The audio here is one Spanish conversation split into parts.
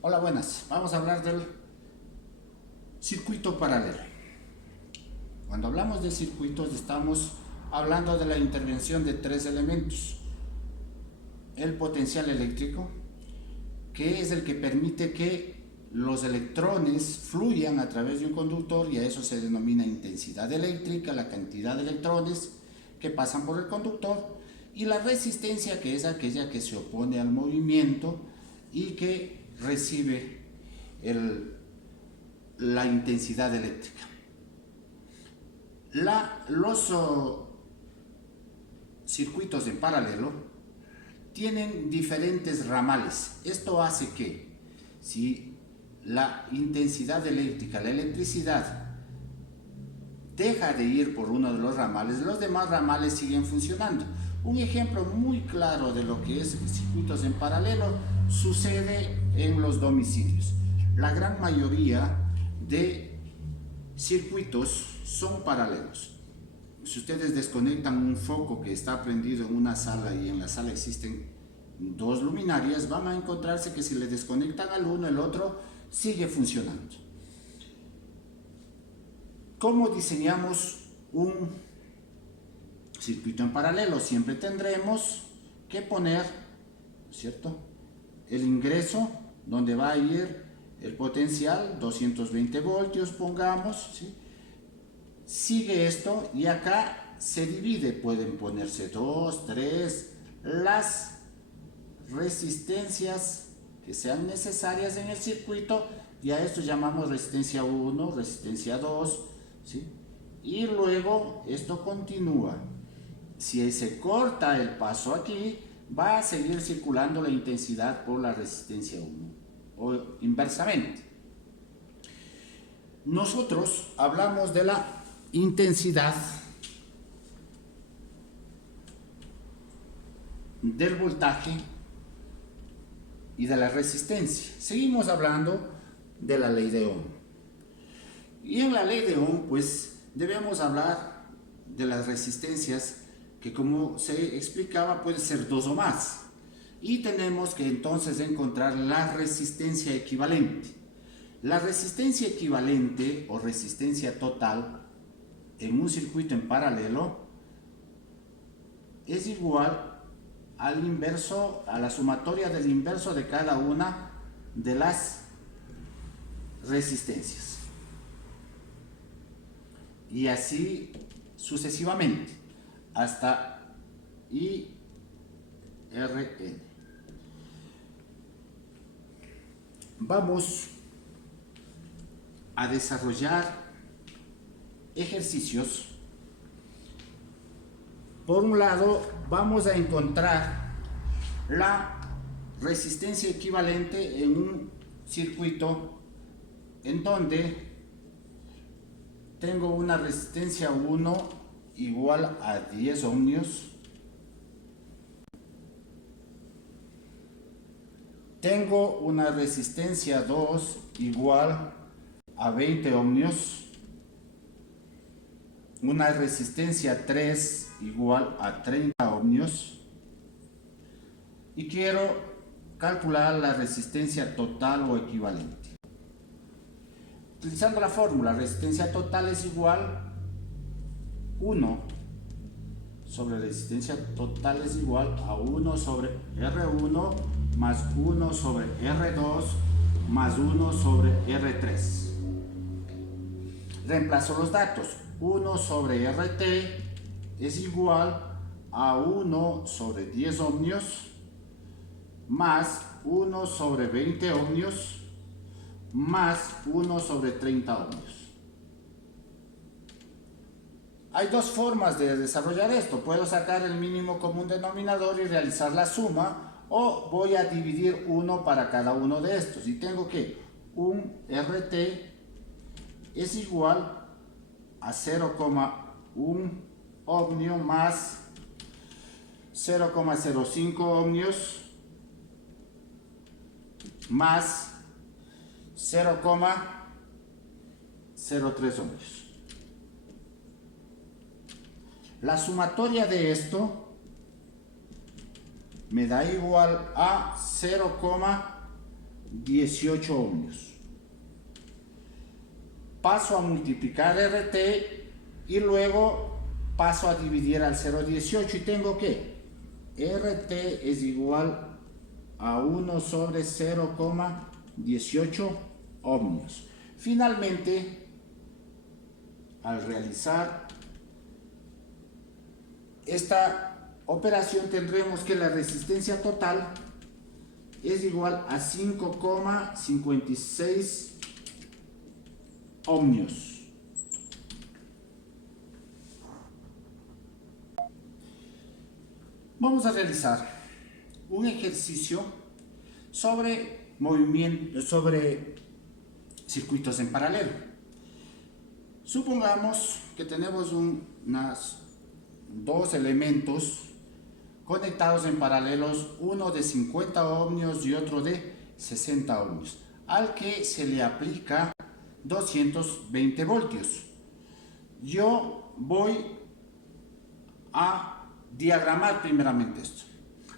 Hola, buenas. Vamos a hablar del circuito paralelo. Cuando hablamos de circuitos estamos hablando de la intervención de tres elementos. El potencial eléctrico, que es el que permite que los electrones fluyan a través de un conductor, y a eso se denomina intensidad eléctrica, la cantidad de electrones que pasan por el conductor, y la resistencia, que es aquella que se opone al movimiento y que recibe la intensidad eléctrica. Los circuitos en paralelo tienen diferentes ramales. Esto hace que si la intensidad eléctrica, la electricidad, deja de ir por uno de los ramales, los demás ramales siguen funcionando. Un ejemplo muy claro de lo que es circuitos en paralelo sucede en los domicilios. La gran mayoría de circuitos son paralelos. Si ustedes desconectan un foco que está prendido en una sala y en la sala existen dos luminarias, van a encontrarse que si le desconectan al uno, el otro sigue funcionando. ¿Cómo diseñamos un circuito en paralelo? Siempre tendremos que poner, ¿cierto?, el ingreso donde va a ir el potencial, 220 voltios, pongamos, ¿sí? Sigue esto y acá se divide, pueden ponerse 2, 3, las resistencias que sean necesarias en el circuito, y a esto llamamos resistencia 1, resistencia 2, ¿sí? Y luego esto continúa. Si se corta el paso aquí, va a seguir circulando la intensidad por la resistencia 1, o inversamente. Nosotros hablamos de la intensidad del voltaje y de la resistencia. Seguimos hablando de la ley de Ohm. Y en la ley de Ohm, pues debemos hablar de las resistencias, que como se explicaba puede ser dos o más. Y tenemos que entonces encontrar la resistencia equivalente. La resistencia equivalente o resistencia total en un circuito en paralelo es igual al inverso, a la sumatoria del inverso de cada una de las resistencias. Y así sucesivamente hasta IRN. Vamos a desarrollar ejercicios. Por un lado, vamos a encontrar la resistencia equivalente en un circuito en donde tengo una resistencia 1 igual a 10 ohmios, tengo una resistencia 2 igual a 20 ohmios, una resistencia 3 igual a 30 ohmios, y quiero calcular la resistencia total o equivalente. Utilizando la fórmula, resistencia total es igual 1 sobre resistencia total es igual a 1 sobre R1 más 1 sobre R2 más 1 sobre R3. Reemplazo los datos. 1 sobre RT es igual a 1 sobre 10 ohmios más 1 sobre 20 ohmios más 1 sobre 30 ohmios. Hay dos formas de desarrollar esto. Puedo sacar el mínimo común denominador y realizar la suma, o voy a dividir 1 para cada uno de estos. Y tengo que un RT es igual a 0,1 ohmio más 0,05 ohmios más 0,03 ohmios. La sumatoria de esto me da igual a 18 ohmios. Paso a multiplicar RT y luego paso a dividir al 0,18 y tengo que RT es igual a 1 sobre 0,18 ohmios. Finalmente, al realizar esta operación tendremos que la resistencia total es igual a 5,56 ohmios. Vamos a realizar un ejercicio sobre circuitos en paralelo. Supongamos que tenemos dos elementos conectados en paralelos, uno de 50 ohmios y otro de 60 ohmios, al que se le aplica 220 voltios. Yo voy a diagramar primeramente esto.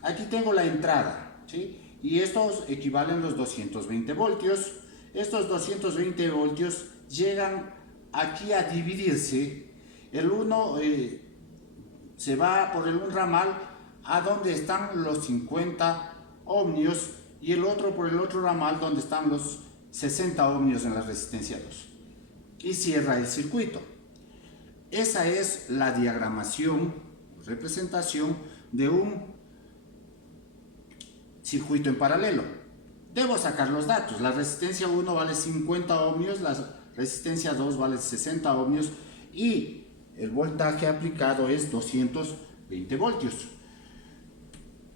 Aquí tengo la entrada, ¿sí? Y estos equivalen los 220 voltios. Estos 220 voltios llegan aquí a dividirse. El uno se va por un ramal a donde están los 50 ohmios y el otro por el otro ramal donde están los 60 ohmios en la resistencia 2 y cierra el circuito. Esa es la diagramación, representación de un circuito en paralelo. Debo sacar los datos. La resistencia 1 vale 50 ohmios, la resistencia 2 vale 60 ohmios y el voltaje aplicado es 220 voltios.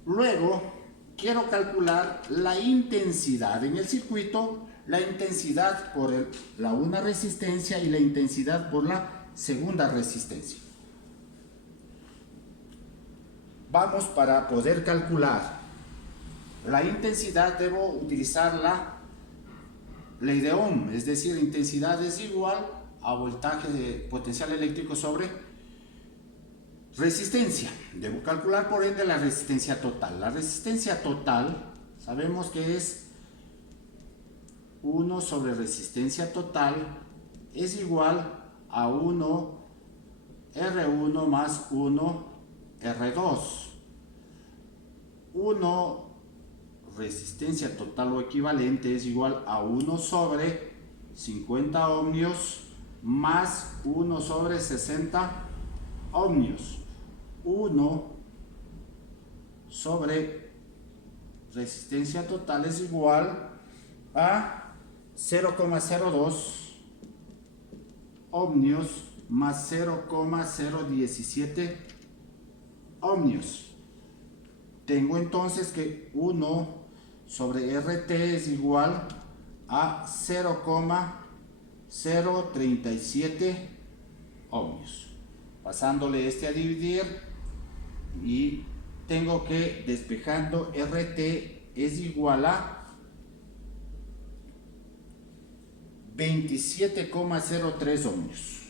Luego quiero calcular la intensidad en el circuito, la intensidad por la una resistencia y la intensidad por la segunda resistencia. Vamos, para poder calcular la intensidad debo utilizar la ley de Ohm, es decir, intensidad es igual a voltaje de potencial eléctrico sobre resistencia. Debo calcular por ende la resistencia total. La resistencia total sabemos que es 1 sobre resistencia total es igual a 1 R1 más 1 R2. 1 resistencia total o equivalente es igual a 1 sobre 50 ohmios más 1 sobre 60 ohmios. 1 sobre resistencia total es igual a 0,02 ohmios más 0,017 ohmios. Tengo entonces que 1 sobre RT es igual a 0,037 ohmios. Pasándole este a dividir y tengo que, despejando, RT es igual a 27,03 ohmios.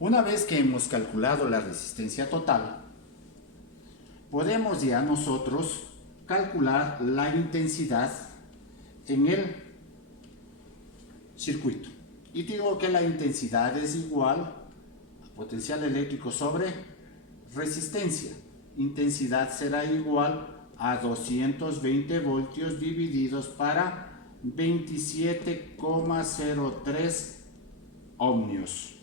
Una vez que hemos calculado la resistencia total, podemos ya nosotros calcular la intensidad en el circuito. Y digo que la intensidad es igual a potencial eléctrico sobre resistencia. Intensidad será igual a 220 voltios divididos para 27,03 ohmios.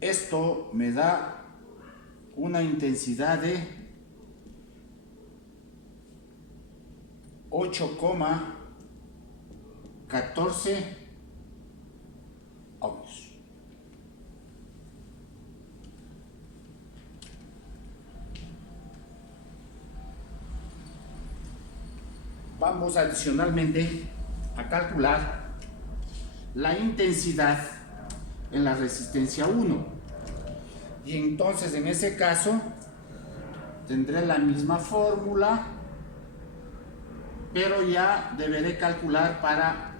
Esto me da una intensidad de 8,14 ohmios. Vamos adicionalmente a calcular la intensidad en la resistencia 1. Y entonces en ese caso tendré la misma fórmula, pero ya deberé calcular para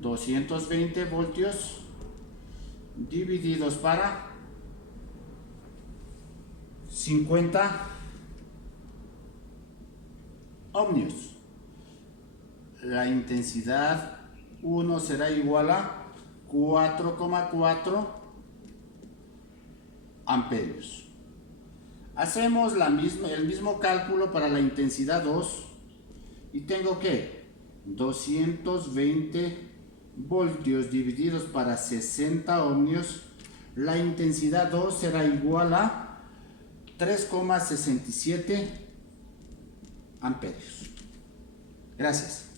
220 voltios divididos para 50 ohmios. La intensidad 1 será igual a 4,4 amperios. Hacemos el mismo cálculo para la intensidad 2 y tengo que 220 voltios divididos para 60 ohmios. La intensidad 2 será igual a 3,67 amperios. Gracias.